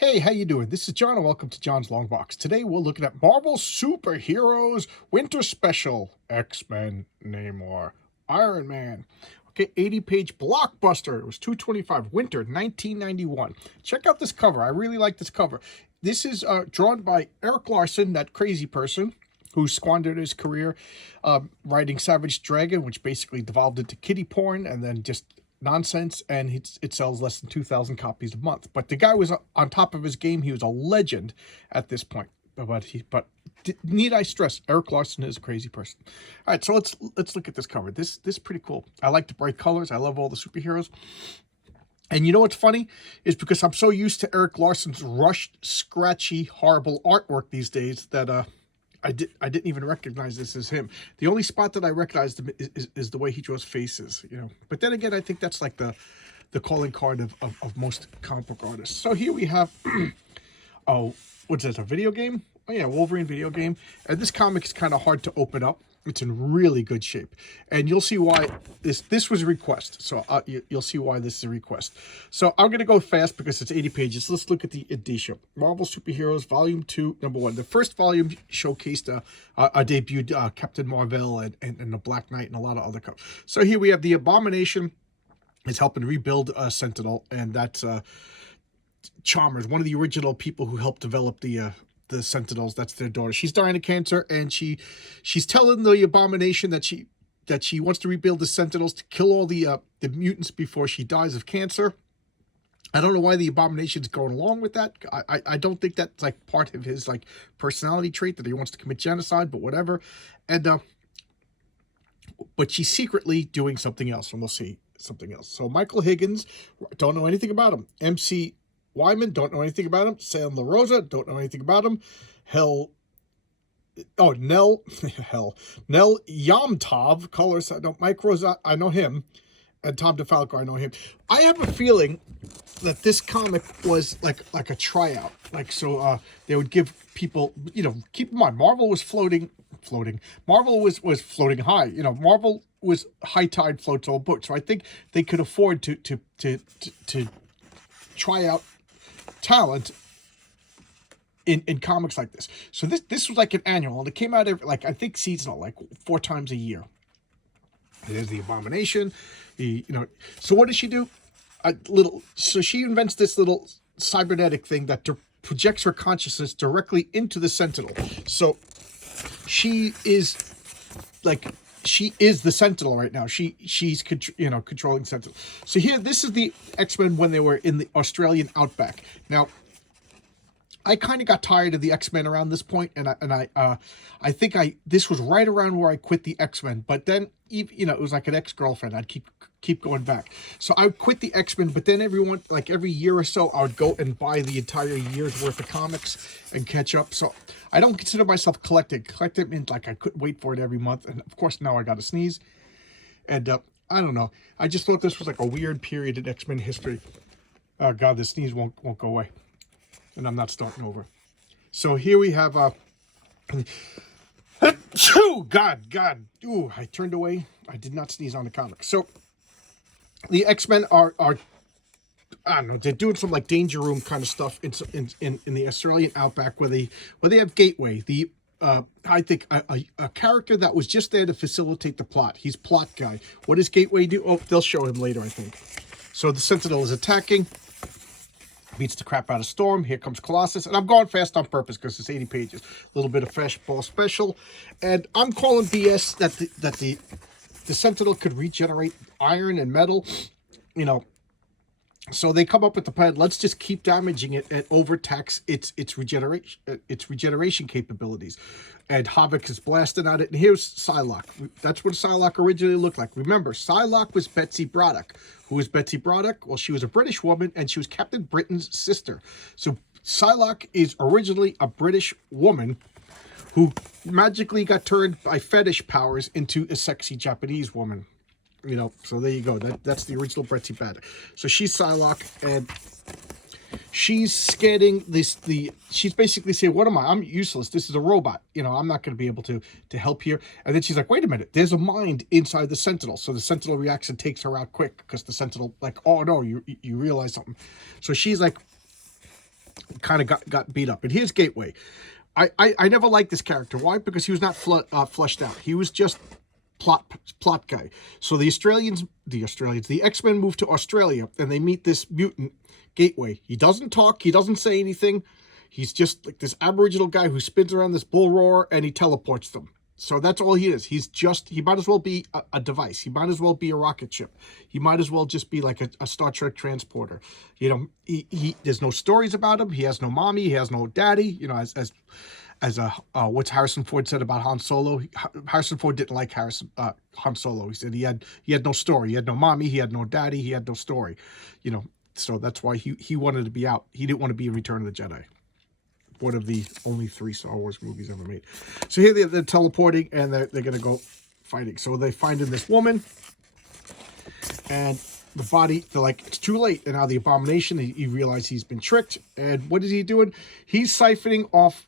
Hey, how you doing? This is John, and welcome to John's Long Box. Today we're looking at Marvel Superheroes Winter Special, X-Men, Namor, Iron Man. Okay, 80-page blockbuster. It was $225, winter 1991. Check out this cover. I really like this cover. This is drawn by Eric Larson, that crazy person who squandered his career writing Savage Dragon, which basically devolved into kiddie porn and then just nonsense, and it sells less than 2,000 copies a month. But the guy was on top of his game. He was a legend at this point. But need I stress, Eric Larson is a crazy person. All right, so let's look at this cover. This is pretty cool. I like the bright colors. I love all the superheroes. And you know what's funny is because I'm so used to Eric Larson's rushed, scratchy, horrible artwork these days that I didn't even recognize this as him. The only spot that I recognized him is the way he draws faces, you know. But then again, I think that's like the calling card of most comic book artists. So here we have, oh, what's this, a video game? Oh yeah, Wolverine video game. And this comic is kind of hard to open up. It's in really good shape, and you'll see why this was a request. So you'll see why this is a request. So I'm gonna go fast because it's 80 pages. Let's look at the edition. Marvel Superheroes Volume 2, Number 1. The first volume showcased a debut Captain Marvel and the Black Knight and a lot of other stuff. So here we have the Abomination is helping rebuild Sentinel, and that's Chalmers, one of the original people who helped develop the Sentinels. That's their daughter. She's dying of cancer, and she's telling the Abomination that she wants to rebuild the Sentinels to kill all the mutants before she dies of cancer. I don't know why the Abomination's going along with that. I don't think that's like part of his like personality trait that he wants to commit genocide, but whatever. And but she's secretly doing something else, and we'll see something else. So Michael Higgins, don't know anything about him. MC Wyman, don't know anything about him. Sam LaRosa, don't know anything about him. Nell Yomtov, colors, I don't. Mike Rosa, I know him. And Tom DeFalco, I know him. I have a feeling that this comic was like a tryout. Like, so they would give people, you know, keep in mind, Marvel was floating. Marvel was floating high. You know, Marvel was high tide floats all boats. So I think they could afford to try out talent in comics like this. So this was like an annual, and it came out every, like, I think seasonal, like 4 times a year. There's the Abomination. So what does she do? So she invents this little cybernetic thing that projects her consciousness directly into the Sentinel. So she is the Sentinel right now. She's controlling Sentinel. So here, this is the X-Men when they were in the Australian outback. Now, I kind of got tired of the X-Men around this point, and I think this was right around where I quit the X-Men. But then, you know, it was like an ex-girlfriend. I'd keep going back. So I would quit the X-Men, but then every year or so, I would go and buy the entire year's worth of comics and catch up. So I don't consider myself collected. Collected means like I couldn't wait for it every month. And of course, now I got to sneeze. And I don't know. I just thought this was like a weird period in X-Men history. Oh God, the sneeze won't go away. And I'm not starting over. So here we have God. Ooh, I turned away. I did not sneeze on the comic. So the X-Men are I don't know, they're doing some like Danger Room kind of stuff in the Australian outback where they have Gateway, the I think a character that was just there to facilitate the plot. He's plot guy. What does Gateway do? Oh, they'll show him later, I think. So the Sentinel is attacking. Beats the crap out of Storm. Here comes Colossus. And I'm going fast on purpose because it's 80 pages. A little bit of fastball special. And I'm calling BS that the Sentinel could regenerate iron and metal. You know, so they come up with the plan. Let's just keep damaging it and overtax its regeneration capabilities. And Havoc is blasting at it. And here's Psylocke. That's what Psylocke originally looked like. Remember, Psylocke was Betsy Braddock. Who was Betsy Braddock? Well, she was a British woman, and she was Captain Britain's sister. So Psylocke is originally a British woman who magically got turned by fetish powers into a sexy Japanese woman. You know, so there you go. That's the original Betsy Braddock. So she's Psylocke, and she's scanning she's basically saying, what am I? I'm useless. This is a robot. You know, I'm not going to be able to help here. And then she's like, wait a minute. There's a mind inside the Sentinel. So the Sentinel reacts and takes her out quick because the Sentinel, like, oh no, you realize something. So she's like, kind of got beat up. And here's Gateway. I never liked this character. Why? Because he was not fleshed out. He was just plot guy. So the X-Men move to Australia, and they meet this mutant, Gateway. He doesn't talk. He doesn't say anything. He's just like this Aboriginal guy who spins around this bull roar, and he teleports them. So that's all he is. He might as well be a device. He might as well be a rocket ship. He might as well just be like a Star Trek transporter. You know, there's no stories about him. He has no mommy. He has no daddy. You know, what's Harrison Ford said about Han Solo. Harrison Ford didn't like Han Solo. He said he had no story. He had no mommy. He had no daddy. He had no story. You know, so that's why he wanted to be out. He didn't want to be in Return of the Jedi. One of the only 3 Star Wars movies ever made. So here they're teleporting, and they're going to go fighting. So they find in this woman, and the body, they're like, it's too late. And now the Abomination, he realized he's been tricked. And what is he doing? He's siphoning off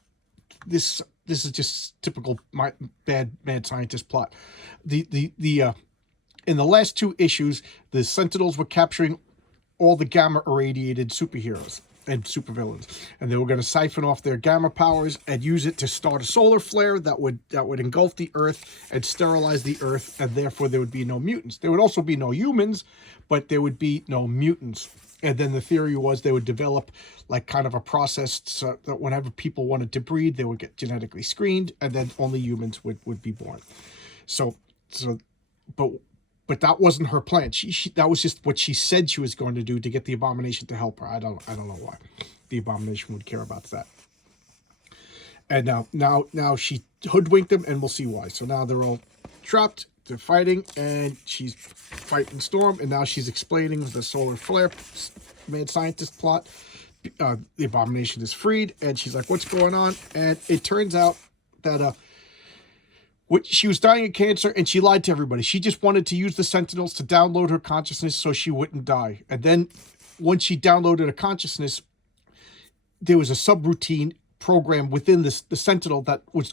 this. This is just typical bad mad scientist plot. In the last 2 issues, the Sentinels were capturing all the gamma irradiated superheroes and supervillains, and they were going to siphon off their gamma powers and use it to start a solar flare that would engulf the Earth and sterilize the Earth, and therefore there would be no mutants. There would also be no humans, but there would be no mutants. And then the theory was they would develop like kind of a process so that whenever people wanted to breed, they would get genetically screened, and then only humans would be born. But that wasn't her plan. That was just what she said she was going to do to get the Abomination to help her. I don't know why the Abomination would care about that. And now she hoodwinked them, and we'll see why. So now they're all trapped. They're fighting, and she's fighting Storm, and now she's explaining the solar flare mad scientist plot. The Abomination is freed, and she's like, "What's going on?" And it turns out that she was dying of cancer, and she lied to everybody. She just wanted to use the Sentinels to download her consciousness so she wouldn't die. And then once she downloaded a consciousness, there was a subroutine program within the Sentinel that was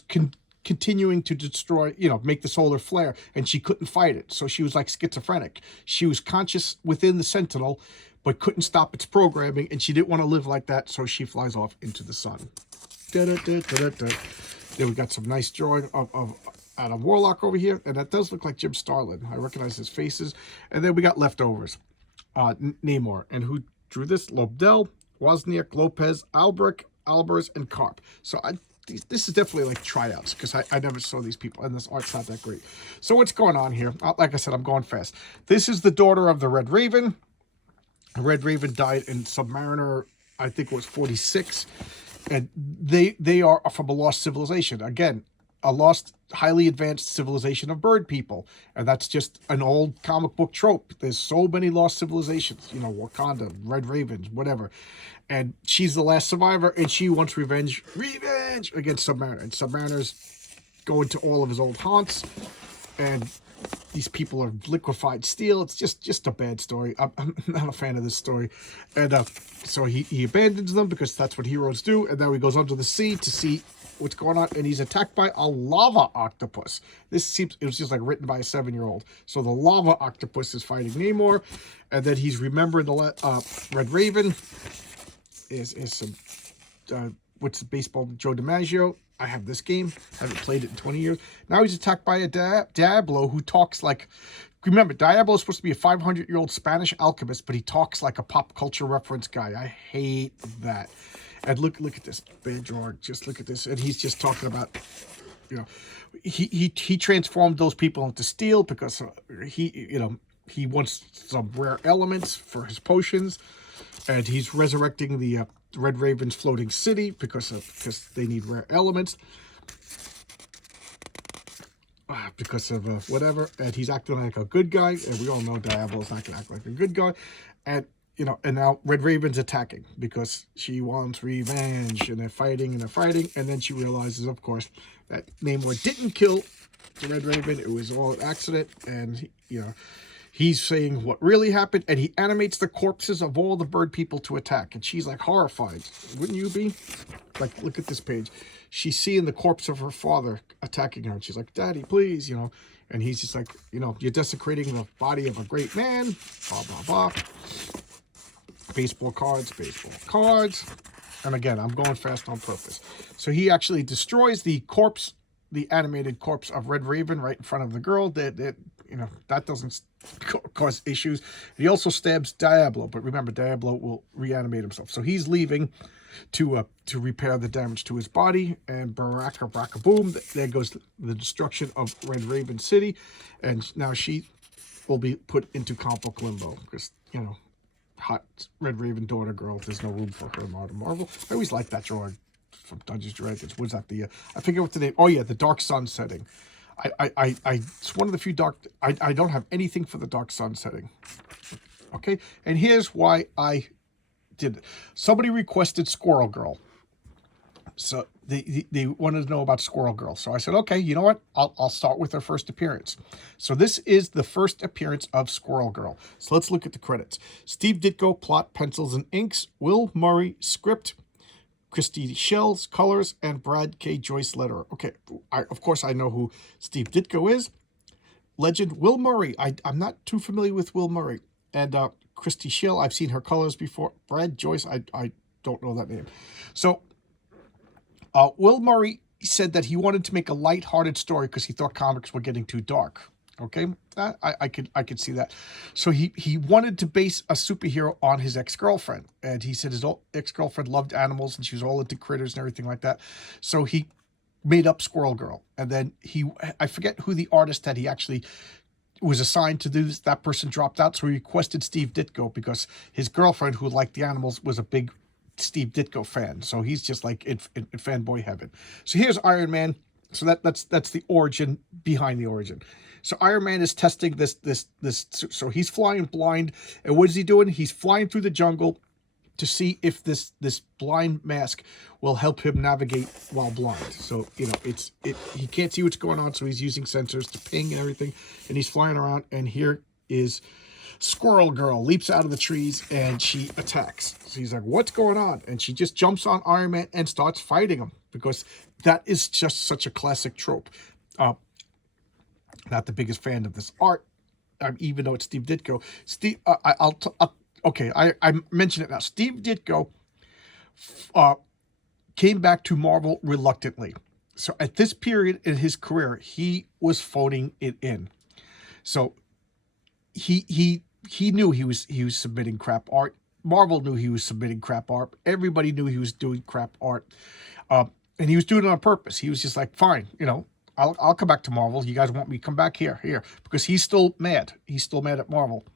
continuing to destroy, make the solar flare, and she couldn't fight it. So she was like schizophrenic. She was conscious within the Sentinel, but couldn't stop its programming, and she didn't want to live like that, so she flies off into the sun. Then we got some nice drawing of Adam Warlock over here, and that does look like Jim Starlin. I recognize his faces. And then we got leftovers. Namor. And who drew this? Lobdell, Wozniak, Lopez, Albrecht, Albers, and Karp. So this is definitely like tryouts, because I never saw these people, and this art's not that great. So what's going on here? Like I said, I'm going fast. This is the daughter of the Red Raven. Red Raven died in Submariner, I think it was 46. And they are from a lost civilization. Again, a lost, highly advanced civilization of bird people. And that's just an old comic book trope. There's so many lost civilizations. Wakanda, Red Ravens, whatever. And she's the last survivor, and she wants revenge against Submariner. And Submariner's going to all of his old haunts. And these people are liquefied steel. It's just a bad story. I'm not a fan of this story. And so he abandons them, because that's what heroes do. And now he goes under the sea to see what's going on, and he's attacked by a lava octopus. It was just like written by a 7-year-old. So the lava octopus is fighting Namor, and then he's remembering the Red Raven. Is some what's the baseball, Joe DiMaggio. I have this game. I haven't played it in 20 years. Now he's attacked by a Diablo who talks like... Remember, Diablo is supposed to be a 500-year-old Spanish alchemist, but he talks like a pop culture reference guy. I hate that. And look at this bad drawing. Just look at this. And he's just talking about, he transformed those people into steel because he wants some rare elements for his potions. And he's resurrecting the Red Raven's floating city because they need rare elements. Because of whatever. And he's acting like a good guy. And we all know Diablo's not going to act like a good guy. And and now Red Raven's attacking because she wants revenge, and they're fighting, and then she realizes, of course, that Namor didn't kill the Red Raven. It was all an accident, and he's saying what really happened, and he animates the corpses of all the bird people to attack, and she's like horrified. Wouldn't you be? Like, look at this page. She's seeing the corpse of her father attacking her, and she's like, "Daddy, please," and he's just like, "You're desecrating the body of a great man," blah, blah, blah. Baseball cards. And again, I'm going fast on purpose. So he actually destroys the corpse, the animated corpse of Red Raven right in front of the girl. That doesn't cause issues. He also stabs Diablo, but remember, Diablo will reanimate himself. So he's leaving to repair the damage to his body, and baraka braka boom, there goes the destruction of Red Raven City, and now she will be put into comic book limbo because hot Red Raven daughter girl. There's no room for her in modern Marvel. I always liked that drawing from Dungeons & Dragons. What is that? I forget what the name. Oh yeah, the Dark Sun setting. It's one of the few I don't have anything for the Dark Sun setting. Okay, and here's why I did it. Somebody requested Squirrel Girl. So they wanted to know about Squirrel Girl. So I said, okay, you know what? I'll start with her first appearance. So this is the first appearance of Squirrel Girl. So let's look at the credits. Steve Ditko, plot, pencils, and inks. Will Murray, script. Christy Shell's colors, and Brad K. Joyce letter. Okay, of course I know who Steve Ditko is. Legend, Will Murray. I'm not too familiar with Will Murray. And Christy Shell, I've seen her colors before. Brad Joyce, I don't know that name. So Will Murray said that he wanted to make a light-hearted story because he thought comics were getting too dark. Okay, I could see that. So he wanted to base a superhero on his ex-girlfriend, and he said his ex-girlfriend loved animals and she was all into critters and everything like that. So he made up Squirrel Girl, and then I forget who the artist that he actually was assigned to do this. That person dropped out, so he requested Steve Ditko because his girlfriend, who liked the animals, was a big Steve Ditko fan. So he's just like in fanboy heaven. So here's Iron Man. So that's the origin behind the origin. So Iron Man is testing this. So he's flying blind, and what is he doing? He's flying through the jungle to see if this blind mask will help him navigate while blind. So he can't see what's going on, so he's using sensors to ping and everything, and he's flying around. And here is Squirrel Girl leaps out of the trees and she attacks. So he's like, "What's going on?" And she just jumps on Iron Man and starts fighting him because that is just such a classic trope. Not the biggest fan of this art, even though it's Steve Ditko. I mention it now. Steve Ditko came back to Marvel reluctantly. So at this period in his career, he was phoning it in. So he knew he was submitting crap art. Marvel knew he was submitting crap art. Everybody knew he was doing crap art, and he was doing it on purpose. He was just like, fine, I'll come back to Marvel. You guys want me to come back here, because he's still mad. He's still mad at Marvel.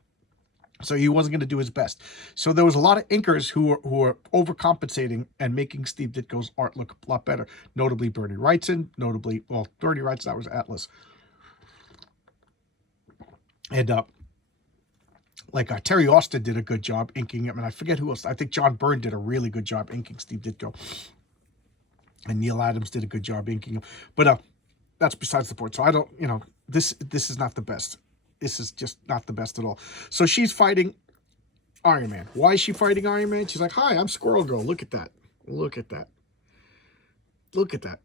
So he wasn't going to do his best. So there was a lot of inkers who were overcompensating and making Steve Ditko's art look a lot better. Notably Bernie Wrightson. Bernie Wrightson, that was Atlas. And Terry Austin did a good job inking him. And I forget who else. I think John Byrne did a really good job inking Steve Ditko. And Neil Adams did a good job inking him. But that's besides the point. So I don't, this is not the best. This is just not the best at all. So she's fighting Iron Man. Why is she fighting Iron Man? She's like, "Hi, I'm Squirrel Girl. Look at that. Look at that. Look at that.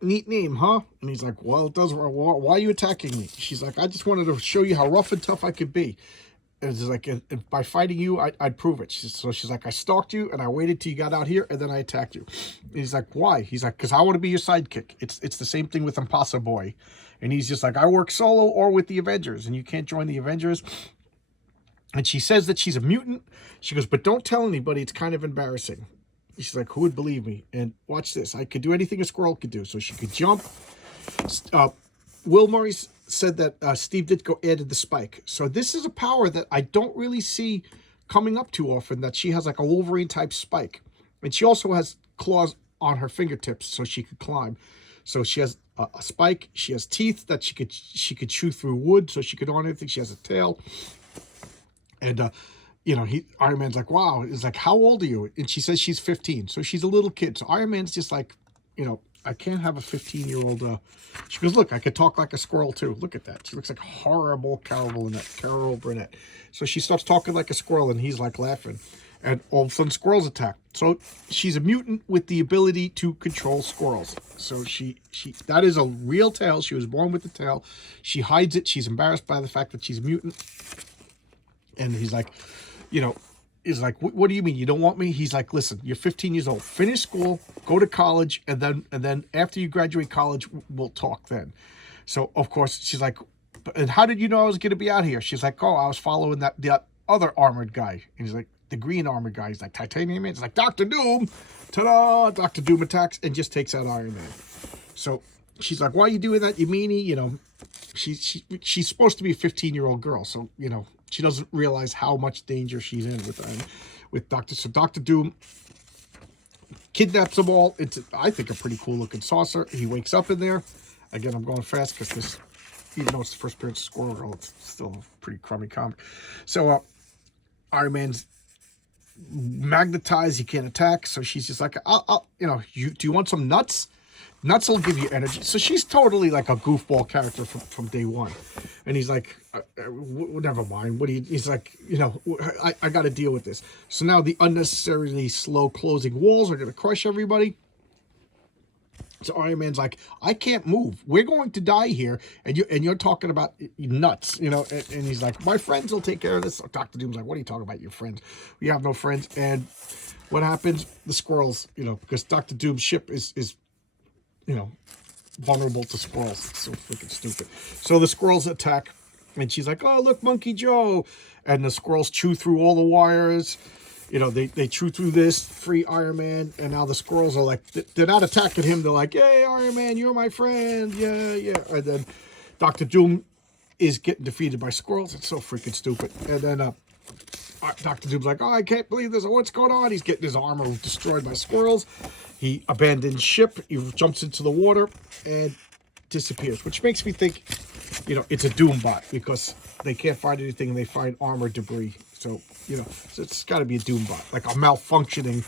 Neat name, huh?" And he's like, "Well, it doesn't. Why are you attacking me?" She's like, "I just wanted to show you how rough and tough I could be. And it's like, and by fighting you, I'd prove it." So she's like, "I stalked you, and I waited till you got out here, and then I attacked you." And he's like, "Why?" He's like, "Because I want to be your sidekick." It's the same thing with Impossible Boy. And he's just like, "I work solo or with the Avengers, and you can't join the Avengers." And she says that she's a mutant. She goes, "But don't tell anybody. It's kind of embarrassing." She's like, "Who would believe me?" And watch this. I could do anything a squirrel could do. So she could jump. Will Murray said that Steve Ditko added the spike. So this is a power that I don't really see coming up too often, that she has like a Wolverine-type spike. And she also has claws on her fingertips so she could climb. So she has a spike. She has teeth that she could chew through wood, so she could do anything. She has a tail. And, Iron Man's like, "Wow." He's like, "How old are you?" And she says she's 15. So she's a little kid. So Iron Man's just like, "I can't have a 15-year-old. She goes, "Look, I could talk like a squirrel too. Look at that." She looks like horrible Carol Burnett. So she starts talking like a squirrel, and he's like laughing. And all of a sudden, squirrels attack. So she's a mutant with the ability to control squirrels. So she that is a real tail. She was born with the tail. She hides it. She's embarrassed by the fact that she's a mutant. And he's like, He's like, what do you mean you don't want me? He's like, listen, you're 15 years old. Finish school, go to college, and then after you graduate college, we'll talk then. So of course she's like, and how did you know I was going to be out here? She's like, oh, I was following the other armored guy. And he's like, the green armored guy. He's like, Titanium Man. It's like Dr. Doom. Ta-da! Dr. Doom attacks and just takes out Iron Man. So she's like, why are you doing that, you meanie? You know, she's supposed to be a 15-year-old girl, so you know she doesn't realize how much danger she's in with Doctor. So Dr. Doom kidnaps them all. It's, I think, a pretty cool looking saucer. He wakes up in there. Again, I'm going fast because this, even though it's the first appearance of Squirrel Girl, it's still a pretty crummy comic. So Iron Man's magnetized. He can't attack. So she's just like, I'll you know, do you want some nuts? Nuts will give you energy. So she's totally like a goofball character from day one. And he's like, never mind. What do you, he's like, you know, I got to deal with this. So now the unnecessarily slow closing walls are going to crush everybody. So Iron Man's like, I can't move. We're going to die here. And you're talking about nuts, you know. And he's like, my friends will take care of this. So Dr. Doom's like, what are you talking about, your friends? We have no friends. And what happens? The squirrels, you know, because Dr. Doom's ship is you know, vulnerable to squirrels. It's so freaking stupid. So the squirrels attack, and she's like, oh, look, Monkey Joe. And the squirrels chew through all the wires. You know, they chew through this, free Iron Man, and now the squirrels are like, they're not attacking him. They're like, hey, Iron Man, you're my friend. Yeah, yeah. And then Dr. Doom is getting defeated by squirrels. It's so freaking stupid. And then Dr. Doom's like, oh, I can't believe this. What's going on? He's getting his armor destroyed by squirrels. He abandons ship. He jumps into the water and disappears, which makes me think, you know, it's a Doom bot because they can't find anything and they find armor debris. So, you know, so it's got to be a Doom bot, like a malfunctioning,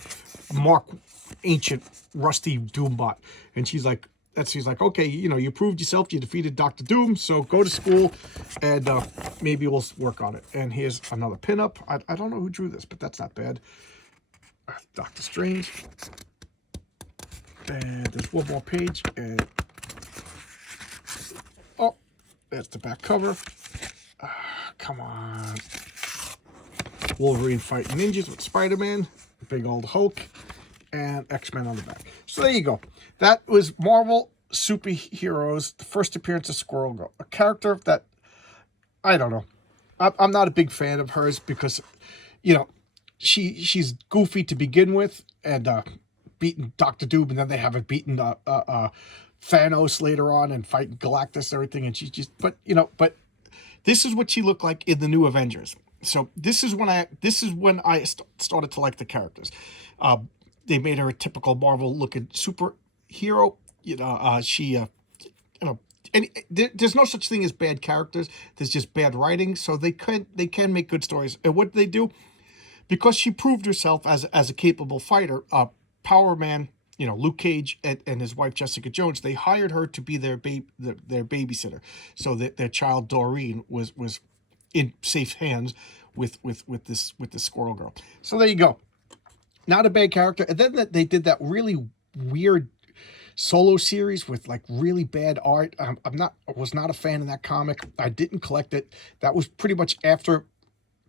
ancient, rusty Doom bot. And she's like, okay, you know, you proved yourself. You defeated Dr. Doom, so go to school, and maybe we'll work on it. And here's another pinup. I don't know who drew this, but that's not bad. Doctor Strange. And there's one more page, and oh, that's the back cover. Come on. Wolverine fighting ninjas with Spider-Man, big old Hulk, and X-Men on the back. So there you go. That was Marvel Superheroes, the first appearance of Squirrel Girl, a character that, I don't know. I'm not a big fan of hers because, you know, she's goofy to begin with, and beaten Dr. Doom, and then they haven't beaten Thanos later on and fighting Galactus and everything, and she's just, but, you know, but this is what she looked like in the new Avengers. So this is when I started to like the characters. They made her a typical Marvel-looking superhero. You know, you know, and there's no such thing as bad characters. There's just bad writing. So they can make good stories. And what did they do? Because she proved herself as a capable fighter. Power Man, you know, Luke Cage and his wife Jessica Jones, they hired her to be their babysitter, so that their child Doreen was in safe hands with this Squirrel Girl. So there you go. Not a bad character. And then they did that really weird solo series with like really bad art. I was not a fan of that comic. I didn't collect it. That was pretty much after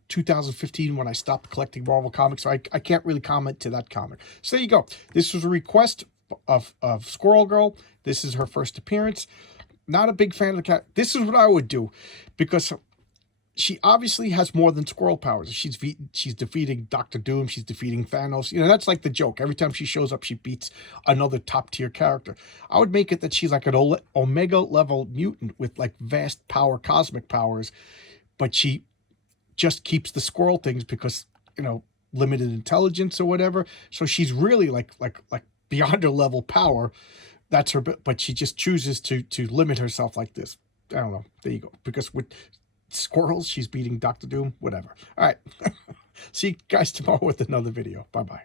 2015 when I stopped collecting Marvel comics, so I can't really comment to that comic. So there you go. This was a request of Squirrel Girl. This is her first appearance. Not a big fan of the cat. This is what I would do, because she obviously has more than squirrel powers. She's defeating Dr. Doom. She's defeating Thanos. You know, that's like the joke. Every time she shows up, she beats another top-tier character. I would make it that she's like an Omega-level mutant with like vast power, cosmic powers, but she just keeps the squirrel things because, you know, limited intelligence or whatever. So she's really like beyond her level power. That's her, but she just chooses to limit herself like this. I don't know. There you go. Because with squirrels, she's beating Dr. Doom, whatever. All right. See you guys tomorrow with another video. Bye-bye.